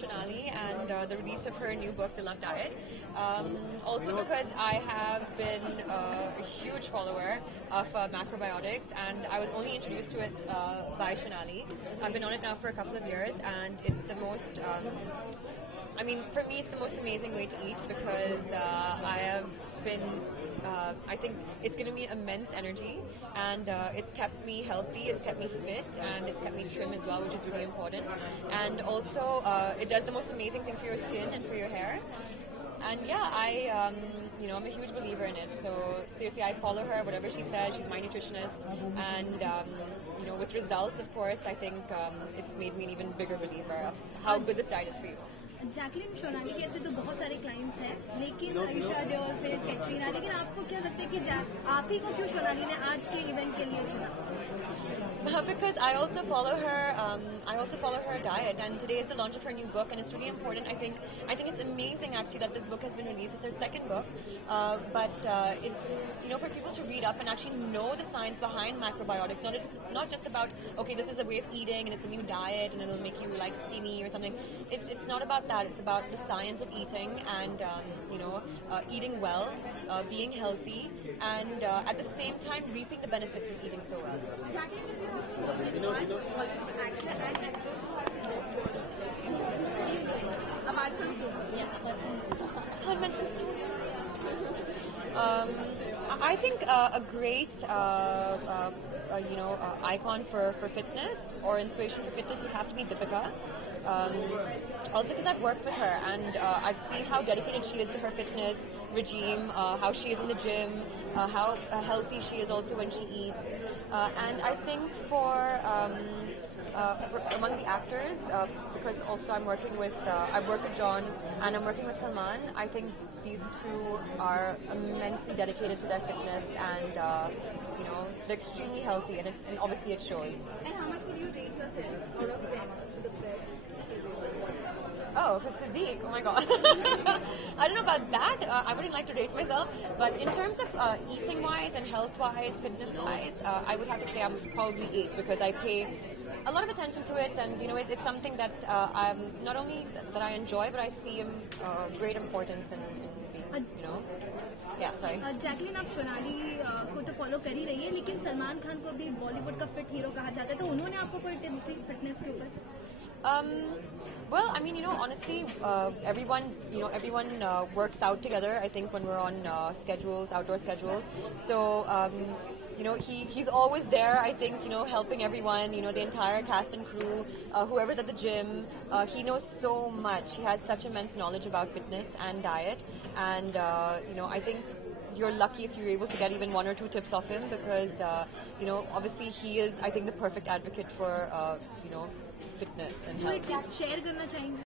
Shonali and the release of her new book, The Love Diet. Also because I have been a huge follower of macrobiotics, and I was only introduced to it by Shonali. I've been on it now for a couple of years, and it's the most, I mean, for me, it's the most amazing way to eat because I have been, I think it's given me immense energy, and it's kept me healthy, it's kept me fit, and it's kept me trim as well, which is really important. And also, it does the most amazing thing for your skin and for your hair. And yeah, I'm a huge believer in it. So seriously, I follow her, whatever she says. She's my nutritionist, and with results, of course, I think it's made me an even bigger believer of how good this diet is for you. Jacqueline Shonali के ऐसे तो बहुत सारे clients हैं, लेकिन आयशा देओल फिर कैटरीना, लेकिन आपको क्या लगता है कि आप ही को क्यों शोनाली ने आज के इवेंट के लिए चुना? Because I also follow her diet, and today is the launch of her new book, and it's really important. I think it's amazing actually that this book has been released. It's her second book, but it's for people to read up and actually know the science behind macrobiotics. Not just about this is a way of eating and it's a new diet and it'll make you like skinny or something. It's not about that. It's about the science of eating and eating well, being healthy, and at the same time reaping the benefits of eating so well. Apart from I can't mention Sonia. I think a great icon for fitness or inspiration for fitness would have to be Deepika. Also because I've worked with her and I've seen how dedicated she is to her fitness regime, how she is in the gym, how healthy she is also when she eats. And I think for among the actors, because also I've worked with John and I'm working with Salman, I think these two are immensely dedicated to their fitness and they're extremely healthy and obviously it shows. And how much would you rate yourself out of 10 to the best? Oh, for physique, oh my god. I don't know about that. I wouldn't like to rate myself. But in terms of eating-wise and health-wise, fitness-wise, I would have to say I'm probably 8 because I pay a lot of attention to it, and it's something that I'm not only that I enjoy, but I see great importance in being, Yeah, sorry. Jacqueline आप शोनाली को तो follow कर ही रही है, लेकिन सलमान खान को भी बॉलीवुड का फिट हीरो कहा जाता है, तो उन्होंने आपको कोई टिप्स दी फिटनेस के ऊपर? Well, I mean, honestly, everyone works out together. I think when we're on outdoor schedules. So, he's always there. I think, helping everyone. The entire cast and crew, whoever's at the gym. He knows so much. He has such immense knowledge about fitness and diet, and I think you're lucky if you're able to get even 1 or 2 tips off him because obviously he is, I think, the perfect advocate for fitness and health. Share करना चाहेंगे?